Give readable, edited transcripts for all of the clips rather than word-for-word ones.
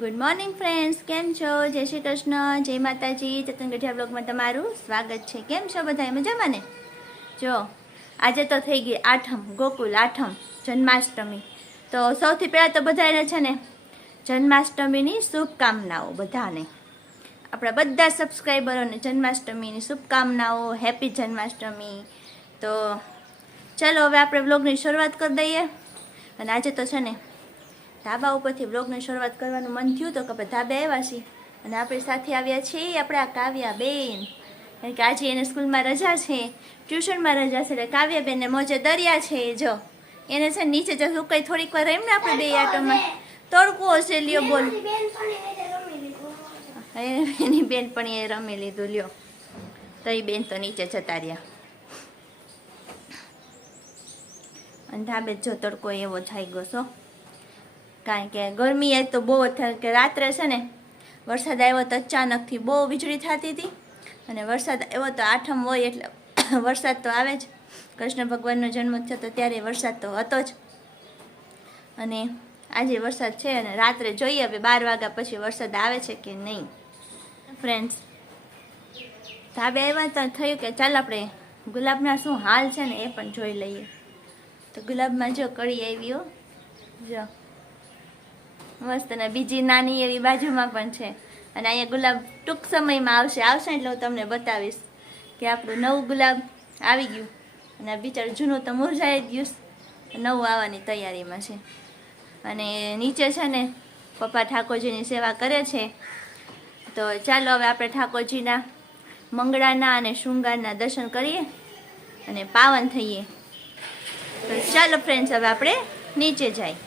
Good morning friends, કેમ છો? જય શ્રી કૃષ્ણ, જય માતાજી. ચેતન ગઢિયા બ્લોગમાં તમારું સ્વાગત છે. કેમ છો બધા? મજામાં ને? જો આજે તો થઈ ગઈ આઠમ, ગોકુલ આઠમ, જન્માષ્ટમી. તો સૌથી પહેલાં તો બધાને છે ને જન્માષ્ટમીની શુભકામનાઓ બધાને, આપણા બધા સબસ્ક્રાઈબરોને જન્માષ્ટમીની શુભકામનાઓ. હેપી જન્માષ્ટમી. તો ચાલો હવે આપણે બ્લોગની શરૂઆત કરી દઈએ. અને આજે તો છે ને ધાબા ઉપરથી બ્લોગની શરૂઆત કરવાનું મન થયું તો કે આપણે ધાબે આવ્યા છીએ. અને આપણી સાથે આવ્યા છીએ આપણા કાવ્યા બેન, કારણ કે આજે એને સ્કૂલમાં રજા છે, ટ્યુશનમાં રજા છે, એટલે કાવ્યાબેનને મોજે દરિયા છે. જો એને છે નીચે જશું કંઈ થોડીક વાર એમ ને આપણે બે આટોમાં તડકો હશે. લ્યો બોલ, એની બેન પણ એ રમી લીધું. લ્યો તો એ બેન તો નીચે જતા રહ્યા. અને ધાબે જો તડકો એવો થઈ ગયો છો, કારણ કે ગરમી એ તો બહુ જ થાય. કે રાત્રે છે ને વરસાદ આવ્યો તો અચાનકથી બહુ વીજળી થતી હતી. અને વરસાદ આવ્યો તો આઠમ હોય એટલે વરસાદ તો આવે જ. કૃષ્ણ ભગવાનનો જન્મ થયો તો ત્યારે વરસાદ તો હતો જ. અને આજે વરસાદ છે અને રાત્રે જોઈએ હવે 12 વાગ્યા પછી વરસાદ આવે છે કે નહીં. ફ્રેન્ડ્સ, ધાબે આવ્યા તો થયું કે ચાલ આપણે ગુલાબના શું હાલ છે ને એ પણ જોઈ લઈએ. તો ગુલાબમાં જો કળી આવી હો, જો મસ્ત. ને બીજી નાની એવી બાજુમાં પણ છે. અને અહીંયા ગુલાબ ટૂંક સમયમાં આવશે એટલે હું તમને બતાવીશ કે આપણું નવું ગુલાબ આવી ગયું. અને બિચારું જૂનું તો મુરઝાઈ જ ગયું, નવું આવવાની તૈયારીમાં છે. અને નીચે છે ને પપ્પા ઠાકોરજીની સેવા કરે છે. તો ચાલો હવે આપણે ઠાકોરજીના મંગળાના અને શૃંગારના દર્શન કરીએ અને પાવન થઈએ. તો ચાલો ફ્રેન્ડ્સ, હવે આપણે નીચે જઈએ.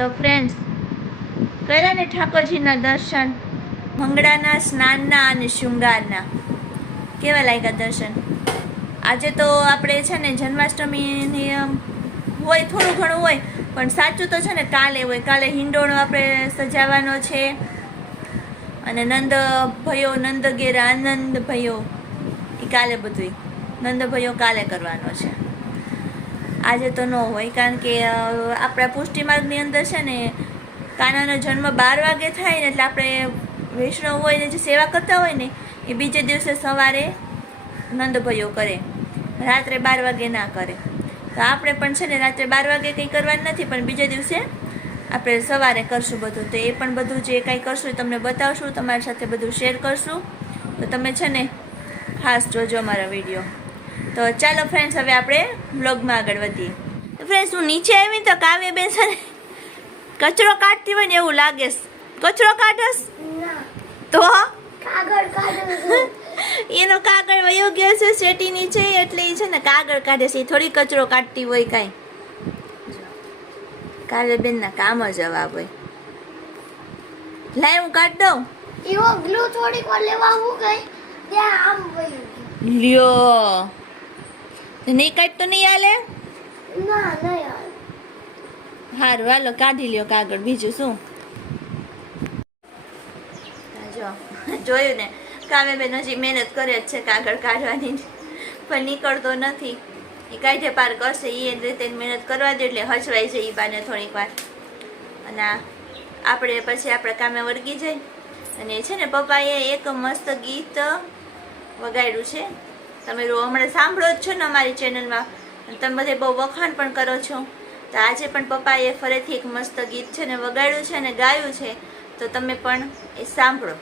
તો ફ્રેન્ડ્સ, કર્યા ને ઠાકોરજીના દર્શન. મંગળાના, સ્નાનના અને શૃંગારના. કેવા લાગ્યા દર્શન? આજે તો આપણે છે ને જન્માષ્ટમીની હોય, થોડું ઘણું હોય, પણ સાચું તો છે ને કાલે હોય. કાલે હિંડોળો આપણે સજાવવાનો છે અને નંદ ભયો, નંદ ઘેર આનંદ ભયો, એ કાલે બધું નંદ ભયો કાલે કરવાનો છે. આજે તો ન હોય, કારણ કે આપણા પુષ્ટિ માર્ગની અંદર છે ને કાનાનો જન્મ 12 વાગે થાય ને, એટલે આપણે વૈષ્ણવ હોય ને જે સેવા કરતા હોય ને એ બીજે દિવસે સવારે નંદ ભયો કરે, રાત્રે 12 વાગે ના કરે. તો આપણે પણ છે ને રાત્રે 12 વાગે કંઈ કરવાનું નથી, પણ બીજે દિવસે આપણે સવારે કરશું બધું. તો એ પણ બધું જે કંઈ કરશું એ તમને બતાવશું, તમારી સાથે બધું શેર કરશું. તો તમે છે ને ખાસ જોજો અમારા વિડીયો. તો ચાલો ફ્રેન્ડ્સ, હવે આપણે વ્લોગમાં આગળ વધીએ. તો ફ્રેન્ડ્સ, હું નીચે આવી તો કાવ્ય બેન છે ને કચરો કાઢતી હોય ને એવું લાગે. કચરો કાઢસ તો એનો કાગળ વયો ગયો છે શેટી નીચે, એટલે એ છે ને કાગળ કાઢે છે. થોડી કચરો કાઢતી હોય કાંઈ. કાવ્ય બેન ના કામ જ જવાબ હોય. લાય હું કાઢ દઉં. એવો ગ્લુ થોડીક વાર લેવા હું ગઈ ત્યાં આમ વયું લ્યો નહીં કાઢ તો નહીં હાલે. ના ના યાર હારું હાલો કાઢી લ્યો કાગળ, બીજું શું. જો જોયું ને, કાવ્ય બેન હજી મહેનત કરે જ છે કાગળ કાઢવાની, પણ નીકળતો નથી. એ કાઢે પાર કરશે, એ રીતે મહેનત કરવા દે એટલે હચવાઈ જાય એ બાને થોડીક વાર. અને આપણે પછી આપણા કામે વળગી જાય. અને છે ને પપ્પાએ એક મસ્ત ગીત વગાડ્યું છે, તમે હમણાં સાંભળો જ છો ને અમારી ચેનલમાં, અને તમે બધે બહુ વખાણ પણ કરો છો. તો આજે પણ પપ્પાએ ફરીથી એક મસ્ત ગીત છે ને વગાડ્યું છે અને ગાયું છે, તો તમે પણ એ સાંભળો.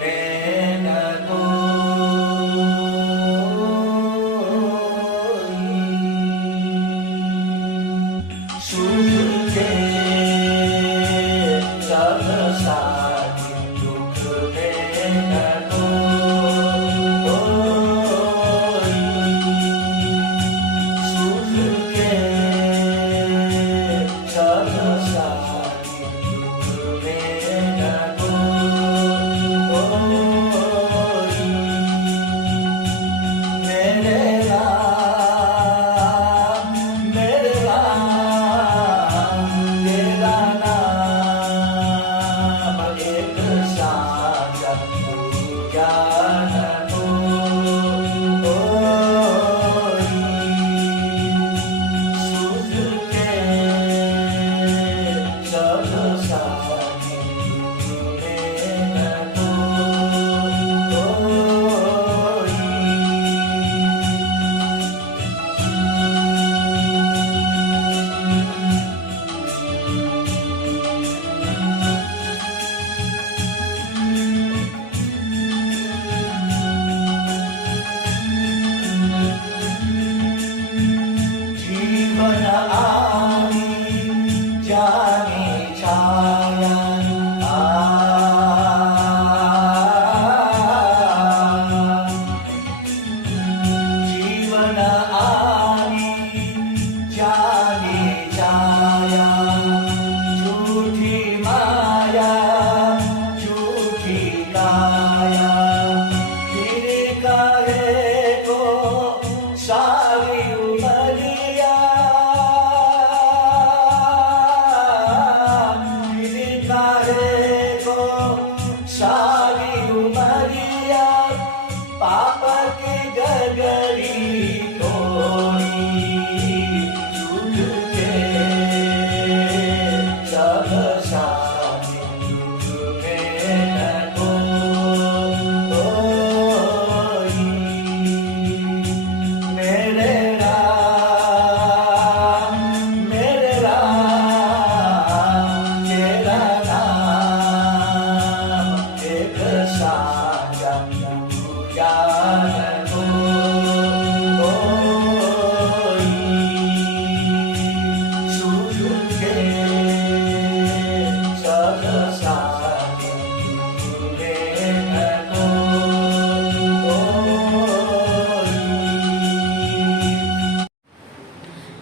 મેં ન કોઈ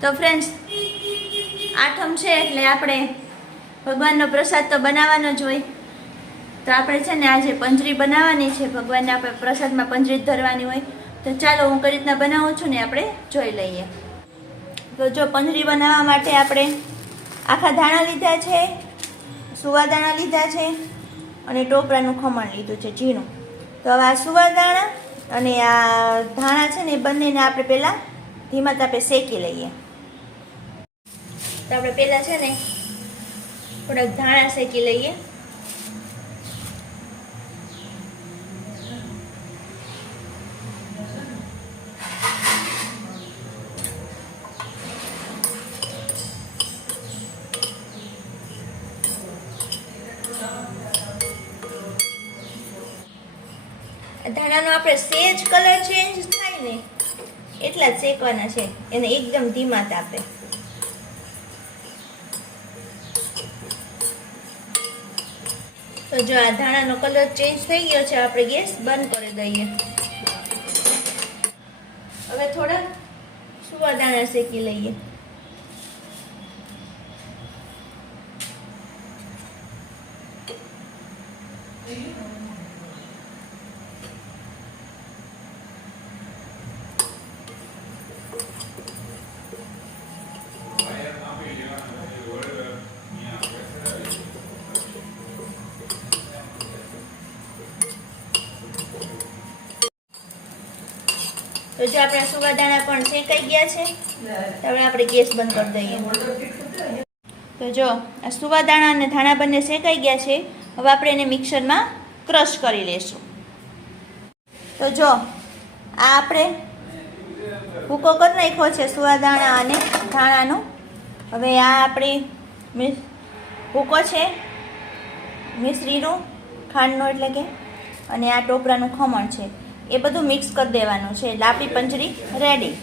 તો ફ્રેન્ડ્સ, આઠમ છે એટલે આપણે ભગવાનનો પ્રસાદ તો બનાવવાનો જ હોય. તો આપણે છે ને આજે પંજરી બનાવવાની છે. ભગવાનને આપણે પ્રસાદમાં પંજરી જ ધરવાની હોય. તો ચાલો હું કઈ રીતના બનાવું છું ને આપણે જોઈ લઈએ. તો જો પંજરી બનાવવા માટે આપણે આખા ધાણા લીધા છે, સુવા દાણા લીધા છે અને ટોપરાનું ખમણ લીધું છે ઝીણું. તો હવે આ સુવા દાણા અને આ ધાણા છે ને એ બંનેને આપણે પહેલાં ધીમા તાપે શેકી લઈએ. તો આપણે પહેલાં છે ને થોડાક ધાણા શેકી લઈએ. ધાણાનો આપણે સેજ કલર ચેન્જ થાય ને એટલા જ શેકવાના છે, એને એકદમ ધીમા તાપે. તો જો આ ધાણાનો કલર ચેન્જ થઈ ગયો છે, આપણે ગેસ બંધ કરી દઈએ. હવે થોડા સુવા દાણા શેકી લઈએ. તો જો આપણા સુવા દાણા પણ શેકાઈ ગયા છે. હવે આપણે ગેસ બંધ કરી દઈએ. તો જો આ સુવા દાણા અને ધાણા બંને શેકાઈ ગયા છે. હવે આપણે એને મિક્સરમાં ક્રશ કરી લેશું. તો જો આ આપણે ભૂકો કરી નાખ્યો છે સુવા દાણા અને ધાણાનો. હવે આ આપણે ભૂકો છે મિશ્રીનું, ખાંડનો એટલે કે, અને આ ટોપરાનું ખમણ છે, એ બધું મિક્સ કરી દેવાનું છે એટલે આપણી પંજરી રેડી.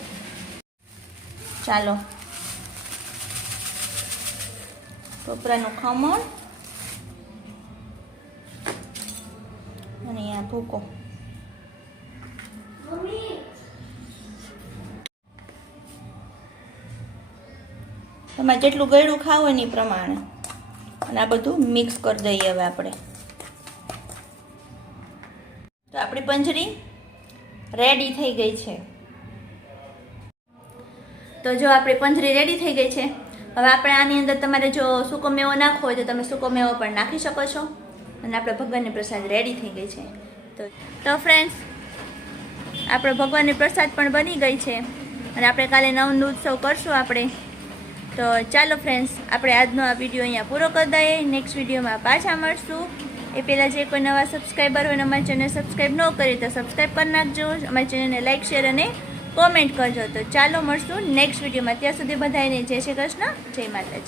ચાલો, ટોપરાનું ખમણ અને આ ભૂકો. તમારે જેટલું ગળ્યું ખાવું એની પ્રમાણે. અને આ બધું મિક્સ કરી દઈએ હવે આપણે. તો આપણી પંજરી રેડી થઈ ગઈ છે. તો જો આપણી પંજરી રેડી થઈ ગઈ છે. હવે આપણે આની અંદર તમારે જો સૂકો મેવો નાખવો હોય તો તમે સૂકો મેવો પણ નાખી શકો છો. અને આપણે ભગવાનની પ્રસાદ રેડી થઈ ગઈ છે. તો ફ્રેન્ડ્સ, આપણે ભગવાનની પ્રસાદ પણ બની ગઈ છે અને આપણે કાલે નવનું ઉત્સવ કરશું આપણે. તો ચાલો ફ્રેન્ડ્સ, આપણે આજનો આ વિડીયો અહીંયા પૂરો કરી દઈએ. નેક્સ્ટ વિડીયોમાં પાછા મળશું. એ પહેલાં જે કોઈ નવા સબસ્ક્રાઈબર હોય અને અમારી ચેનલ સબસ્ક્રાઈબ ન કરી તો સબસ્ક્રાઈબ કરી નાખજો. અમારી ચેનલને લાઇક, શેર અને કોમેન્ટ કરજો. તો ચાલો મળશું નેક્સ્ટ વિડીયોમાં. ત્યાં સુધી બધાને જય શ્રી કૃષ્ણ, જય માતાજી.